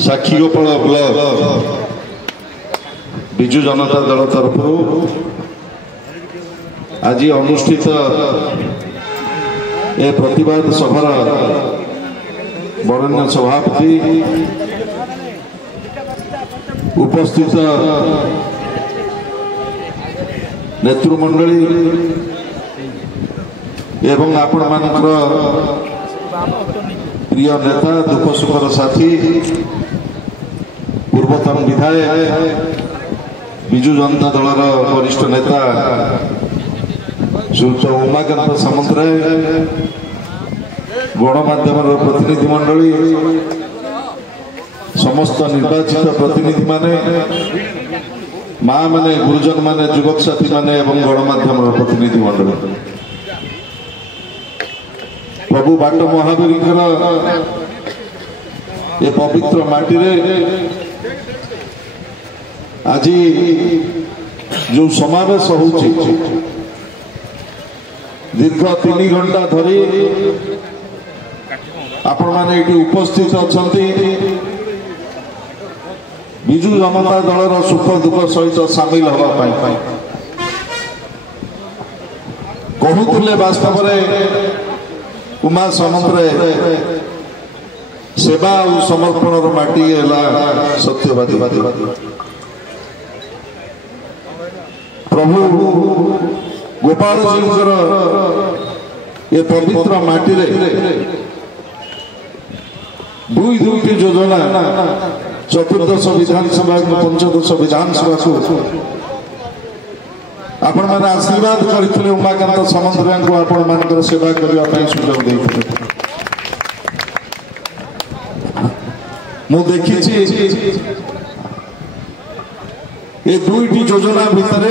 साक्षीगोपाल block Biju Janata Dal तरफ आज अनुष्ठित ए प्रतिवाद सभार बरण्य सभापति उपस्थित नेतृमंडली एवं आपण मानकर प्रिय नेता दुख सुखर साथी पूर्वतन विधायक विजु जनता दलर वरिष्ठ नेता श्रीयुत उमाकांत सामंतराय गणमाध्यम प्रतिनिधि मंडली समस्त निर्वाचित प्रतिनिधि माने माँ माने गुरुजन माने युवक साथी माने एवं गणमाध्यम प्रतिनिधि मंडली प्रभु बाट महावीर ये पवित्र माटी आज जो समावेश होची दीर्घ 3 घंटा धरी आपण माने एटी उपस्थित अछंती विजु जनता दलर सुख दुख सहित सामिल हवा पाई कहूले वास्तव उमा सामंतराय सेवा और समर्पण माटी है सत्यवादी प्रभु गोपाल जी ये पवित्र माटी दुईटी योजना चतुर्दश विधानसभा पंचदश विधानसभा को आपण मैंने आशीर्वाद करते उमाकांत सामंतराय को आपण मान सेवा करने सुजोग देते मु देखी ये दुईटी योजना भितर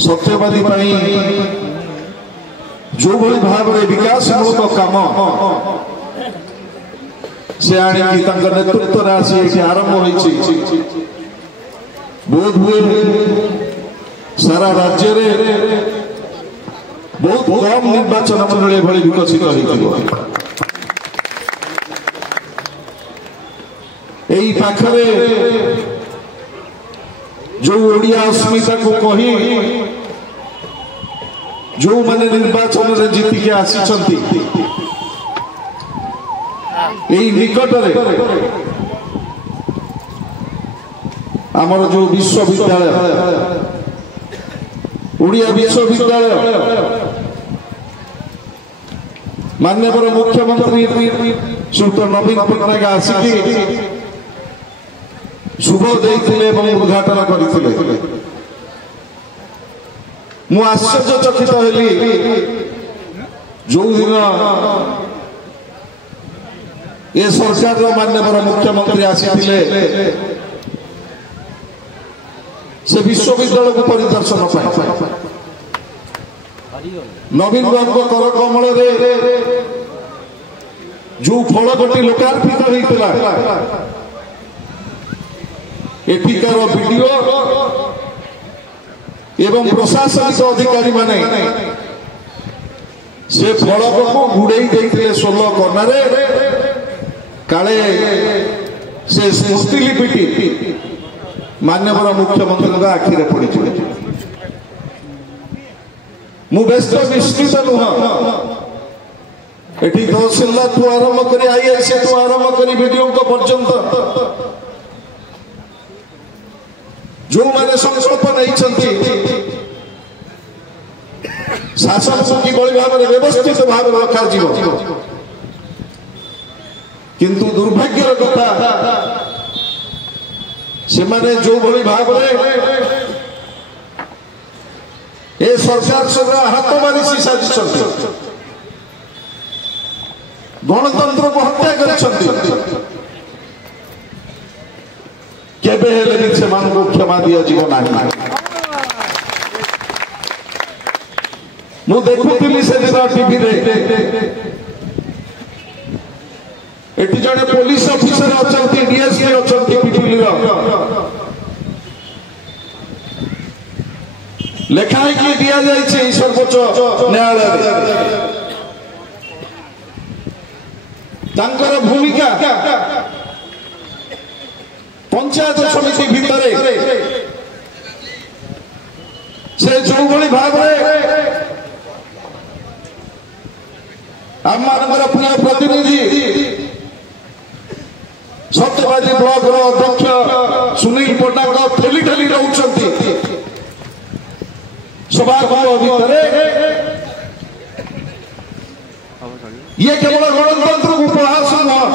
सत्यवादी जो भाई भाव में विकासमूलक काम से आणिकी नेतृत्व राशि आरंभ होती बोध हुए सारा राज्य रे बहुत कम निर्वाचन मंडली भली विकसित यही पाखरे जो ओडिया अस्मिता को कही जो माने निर्वाचन रे जीति के आसी यही निकट आमर जो विश्वविद्यालय ओडिया विश्वविद्यालय माननीय मुख्यमंत्री श्रीयुत नवीन पट्टनायक आसिकी शुभ देते उद्घाटन करते मु आश्चर्यचकित हेली जो दिन ये सरकार माननीय मुख्यमंत्री आसी से विश्वविद्यालय को परिदर्शन पाए नवीन बाबू कर कमल जो फलकटी लोकार्पित होता एठिकार वीडियो एवं प्रशासनिक अधिकारी माने से फलक को घुड़े देते 16 कनारे काले से स्मृतिलिपिटी माननीय मुख्यमंत्री आखिरे पड़ी मु व्यस्त विस्तृत नुह एठी तहसीलदार तू आरंभ कर आईआईसी तू आरंभ कर वीडियो पर्यंत जो माने संकल्प नहीं शासन को किभली भाव में व्यवस्थित भाव रखा किंतु दुर्भाग्यर कथा से माने जो भली भाव ए सरकार सब हाथ मारी साजिश गणतंत्र को हत्या कर केबे हेले से मान को क्षमा दिया जीवन नहीं मु देखुली से दिन टीवी रे एटी जने पुलिस ऑफिसर अछंती डीएसपी अछंती पिटुली लेखाई की दिया जाए सर्वोच्च न्यायालय भूमिका पंचायत समिति भितर से जो भाव आम प्रिय प्रतिनिधि सत्यवादी ब्लॉक अध्यक्ष सुनील पट्टनायक ठेली ठेली रोचंती सभागृह भितर ये केवल गणतंत्र को प्रहास नुह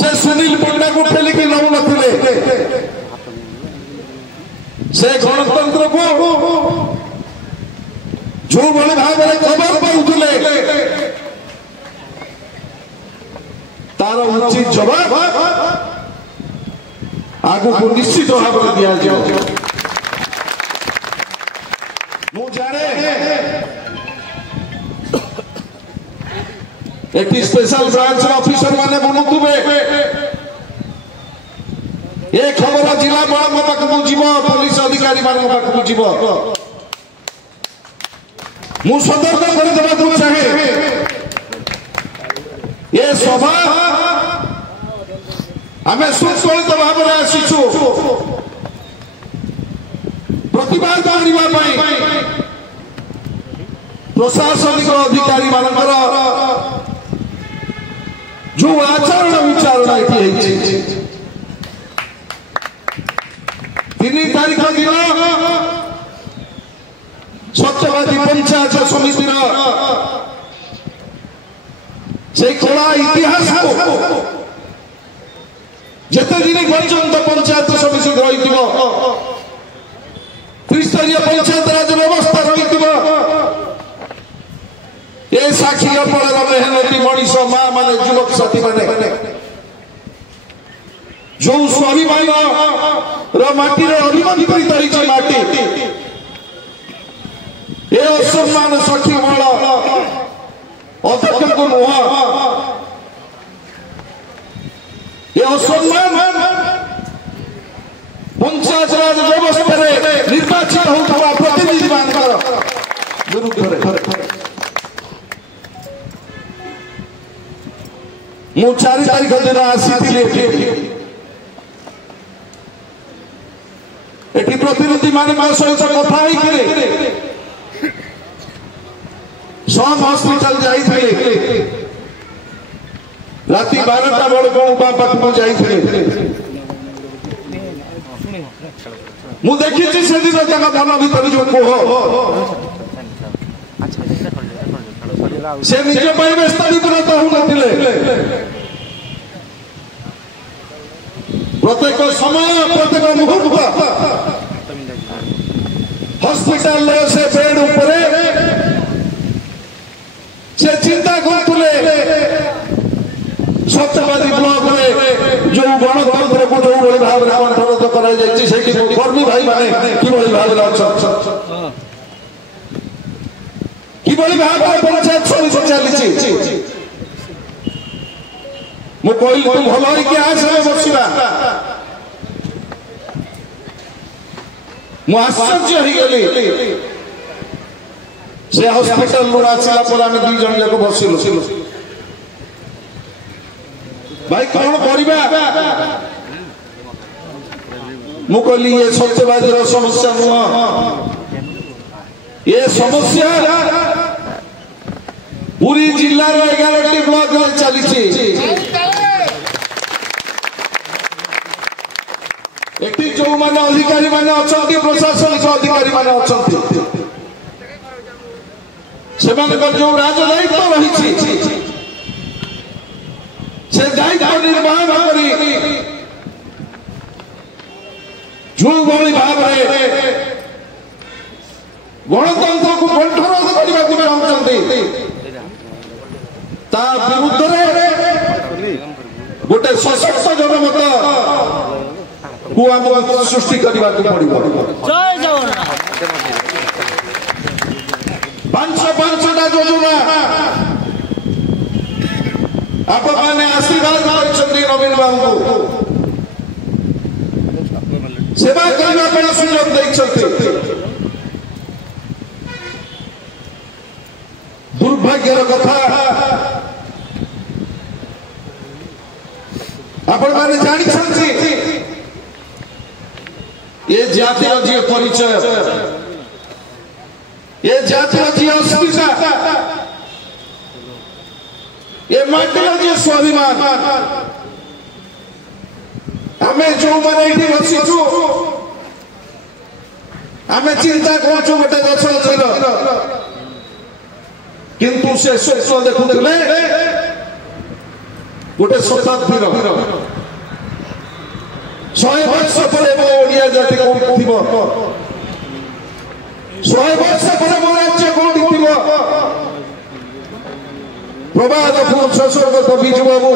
से सुनील पट्टनायक को ठेलिकी नौ नथिले से गणतंत्र को जो भाई भाव में खबर पाऊले तार उचित जवाब आगु को निश्चित भाव में दिया जाओ मु जाने एक स्पेशल ब्रांच ऑफिसर माने बुनुथुबे ये खबर जिला पाल पाखक जीव पुलिस अधिकारी मान पाखक जीव मु सतर्क कर देबा चाहे ये सभा आम सुचलित भाव में आसीचु प्रतिवाद करने प्रशासनिक अधिकारी मानकर जो आचरण विचारणा ये 3 तारीख दिन सत्यवादी पंचायत समिति से कला इतिहास को जिते दिन पर्यंत पंचायत समिति रही त्रिस्तरीय पंचायत राज व्यवस्था रही ये साक्षी अपराध मेहनती मनीष माँ माने युवक साथी माने जो स्वाभिमान माटी अभिमानित रही माटी ये असम्मान सखी बल अध्यक्ष को नुह ये असम्मान पंचायत राज व्यवस्था निर्वाचित होता प्रतिनिधि मानकर विरुद्ध मु 4 तारीख दिन आसी प्रतिनिधि मान सहित कथा सब हस्पिटाल जाइए राति 12टा बेल पाखक जाइए मु देखी से दिन मन भर जो कह से निज व्यस्त विब्रत होते प्रत्येक समय प्रत्येक मुहूर्त हॉस्पिटल से बेड उपरे से चिंता करते सत्यवादी ब्लॉक में जो गणतंत्र को जो भाव में कंठरोध कर्मी भाई मैंने कि भाव कि भाव पंचायत समिति चली मु कहली तू भल आस बसवा मु आश्चर्य हो गली से हॉस्पिटल आसला पर आम 2 जन जाक बसिलु भाई कौन करवा मु कहली ये सत्यवादी समस्या नुह ये समस्या पूरी जिलार 11टी ब्लॉक में चली जो माने अधिकारी माने अछंती प्रशासनिक अधिकारी माने अछंती से जो राजदायित्व रही से दायित्व निर्वहन करी जो भाई भाव गणतंत्र को कंठरोध करने को चाहते ता विरुद्ध गोटे सशक्त जनमत को आम सृष्टि करने को पड़ो 500टा योजना आप मैंने आशीर्वाद नवीन बाबू को सेवा करने सुजोग देखते दुर्भाग्यर कथा आपण माने जानिछंती ये जातिर जी परिचय ये जातिर जी अस्मिता ये माटिर जी स्वाभिमान आमे जो माने एठी बसिछु आमे चिंता करछु गोटे गछ लइल किंतु से स्वप्न देखुले गोटे शताब्दीर 100 वर्ष पर ओडिया जाति कोठी थिबो 100 वर्ष पर मो राज्य कोठी थिबो प्रभात फूल ससुरगत बिजू बाबू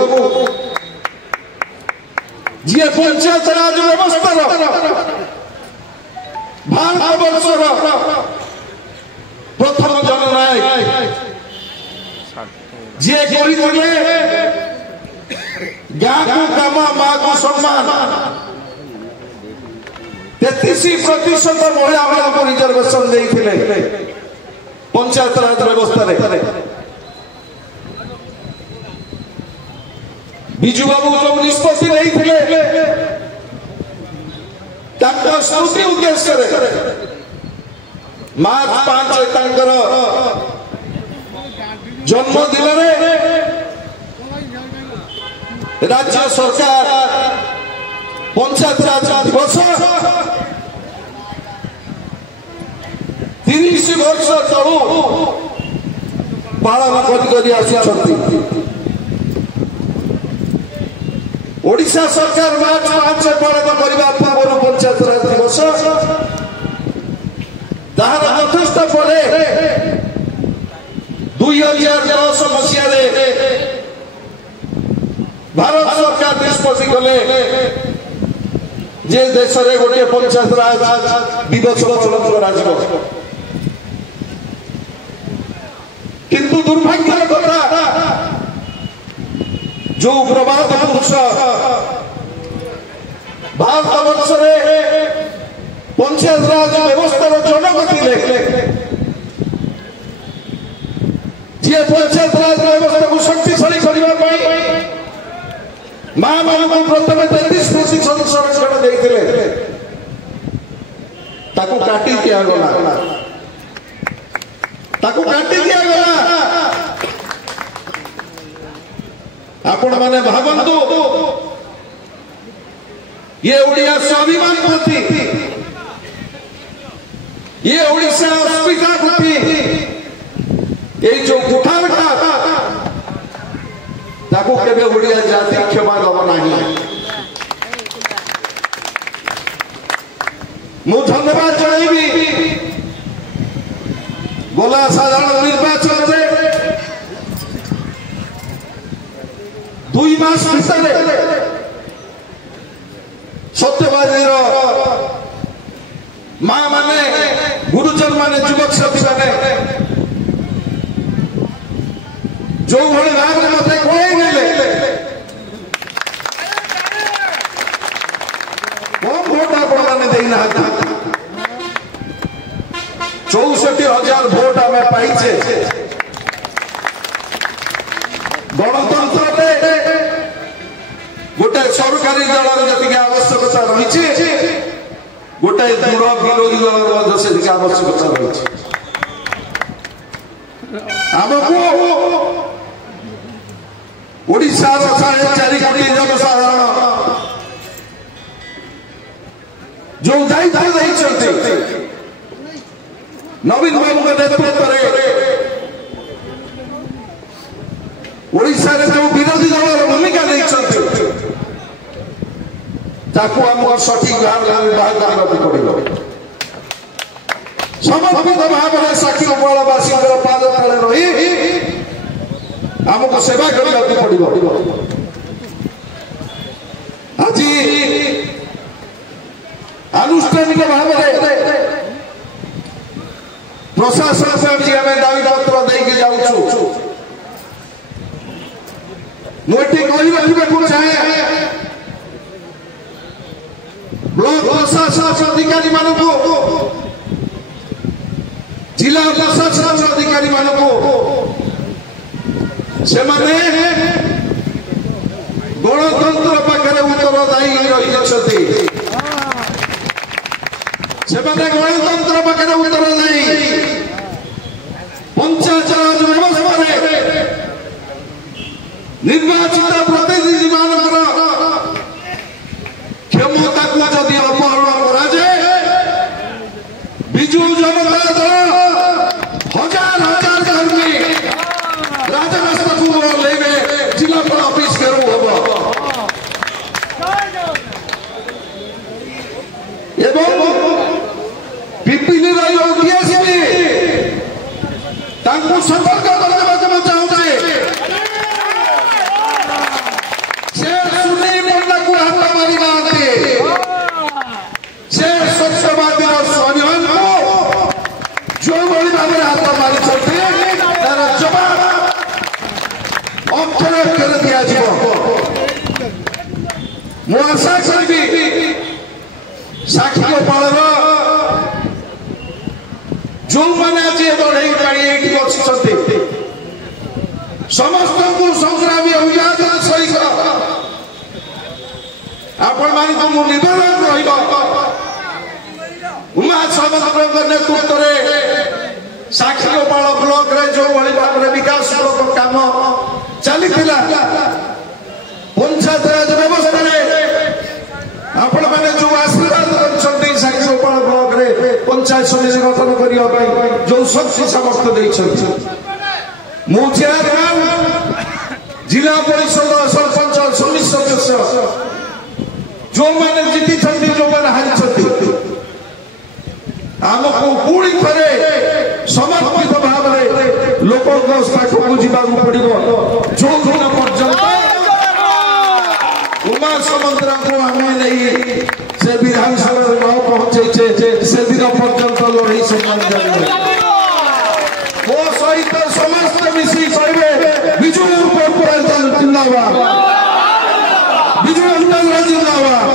जे पंचायत राज व्यवस्था भारत वर्षर प्रथम जननायक जे करिले गाँ को काम माँ को सम्मान 33% महिला को रिजर्वेशन देइथिले पंचायत राज व्यवस्था रे बिजू बाबू जो निष्पत्ति नहीं स्मृति उद्देश्य मार्च 5 जन्मदिन राज्य सरकार पंचायत राज दिवस 30 वर्ष तलू पालन कर ओडिशा सरकार मार्च 5 पालन करने पूर्व पंचायत राज दिवस तार यथेष्ट पर 2010 मसीह भारत सरकार निष्पत्ति कले जे देश में गोटे पंचायत राज दिवस पालन कर किंतु दुर्भाग्यर कथा जो प्रभात पुरुष भारत वर्ष पंचायत राज व्यवस्था जनक थे जी पंचायत राज व्यवस्था को शक्तिशाली करने माँ मान को प्रथम 33% संरक्षण देते काटी दिगला आपण माने भावंतु ये ओडिया स्वाभिमान प्रति ये ओडिशा अस्मिता प्रति ये जो कुठारटा ताको केबे ओडिया जाति क्षमा दब नाही मु धन्यवाद जणाइबी गोला साधारण निर्वाचन रे 2 मास भितर सत्यवादी माँ माने गुरुजन माने युवक साथी माने जो भाई भाव में मत कोई नहीं कौन भोट आप देना 64,000 भोट आम पाइचे गणतंत्र गोटे सरकारी दल जी आवश्यकता रही गोटे दृढ़ विरोधी दल से आवश्यकता रही आमको ओडिशार 4.5 कोटी जनसाधारण जो दायित्व देते नवीन बाबू के नेतृत्व में ओडिशा रे जो विरोधी दल भूमिका आमको सठिक भाव करने पड़ो समर्पित भाव में साक्षी गोपालवासी पाद तले रही आमको सेवा करने पड़ो आज आनुष्ठानिक भाव में प्रशासन से आम दावी पत्र देके जाऊँ मुझे कहना चाहे ब्लॉक प्रशासन अधिकारी मानक जिला प्रशासन अधिकारी मानक से गणतंत्र पाखे ରହିଛନ୍ତି ସେମାନେ ଗଣତନ୍ତ୍ର ପାଖରେ ଉତ୍ତର ନାହିଁ ପଞ୍ଚାୟତ ରାଜ ବ୍ୟବସ୍ଥାରେ ନିର୍ବାଚିତ ପ୍ରତିନିଧି ମାନଙ୍କର କ୍ଷମତାକୁ ଯଦି ଅପହରଣ କରାଯାଏ ବିଜୁ ଜନତା ଦଳ हजार हजार कर्मी राजरास्ताକୁ ଓହ୍ଲେଇବେ ଜିଲ୍ଲାପାଳ ଅଫିସ ଘେରାଉ ହେବ ଏବଂ ପିପିଲିର ଓଡିଏସପି ତାଙ୍କୁ ସତର୍କ କରିଦେବାକୁ ମୁଁ ଚାହୁଁଛି ସେ ସୁନି ମୁଣ୍ଡକୁ ହାତ ମାରି ନାହାନ୍ତି ସେ ସ୍ୱଚ୍ଛବାଦୀର ସ୍ୱୟଂକୁ ଯୋଉଭଳି ଭାବରେ ହାତ ମାରିଛନ୍ତି ତାର ଜବାବ ଅକ୍ଷରେ ଅକ୍ଷରେ ଦିଆଯିବ ମୁଁ ଆଶା କରିବି ସାକ୍ଷୀଗୋପାଳର ଯୋଉମାନେ ଆଜି ବଢେଇ ପାଣି ଏଇଠି ବସିଛନ୍ତି ସମସ୍ତଙ୍କୁ ସଂଗ୍ରାମୀ ଅଭିଯାନ ସହିତ ଆପଣମାନଙ୍କୁ ମୁଁ ନିବେଦନ ରହିବ ଉମା ସାମନ୍ତଙ୍କ ନେତୃତ୍ୱରେ ସାକ୍ଷୀଗୋପାଳ ବ୍ଲକରେ ଯୋଉଭଳି ଭାବରେ ବିକାଶମୂଳକ କାମ ଚାଲିଥିଲା ପଞ୍ଚାୟତ ରାଜ ବ୍ୟବସ୍ଥାରେ ଆପଣମାନେ ଯୋଉ ଆଶୀର୍ବାଦ କରିଛନ୍ତି ସାକ୍ଷୀଗୋପାଳ ବ୍ଲକରେ ପଞ୍ଚାୟତ ସମିତି ଗଠନ କରିବା ପାଇଁ ଯୋଉ ଶକ୍ତି ସାମର୍ଥ୍ୟ ଦେଇଛନ୍ତି ମୁଁ ଚେୟାରମ୍ୟାନ ଜିଲ୍ଲା ପରିଷଦ ସରପଞ୍ଚ ସମିତି ସଦସ୍ୟ ଯୋଉମାନେ ଜିତିଛନ୍ତି ଯୋଉମାନେ ହାରିଛନ୍ତି ଆମକୁ ପୁଣି ଥରେ ସମର୍ପିତ ଭାବରେ ଲୋକଙ୍କ ପାଖକୁ ଯିବାକୁ ପଡିବ ଯୋଉଦିନ ପର୍ଯ୍ୟନ୍ତ ଉମା ସାମନ୍ତଙ୍କୁ ଆମେ ନେଇ ସେ ବିଧାନସଭାରେ ନ ପହଞ୍ଚେଇଛେ ସେଦିନ ପର୍ଯ୍ୟନ୍ତ ଲଢେଇ ସେମାନେ ଜାଣିବେ ମୋ ସହିତ ସମସ୍ତେ ମିଶି କହିବେ ବିଜୁ ଜିନ୍ଦାବାଦ ବିଜୁ ଜନତା ଜିନ୍ଦାବାଦ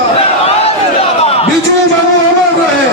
ବିଜୁ ବାବୁ ଅମର ରହେ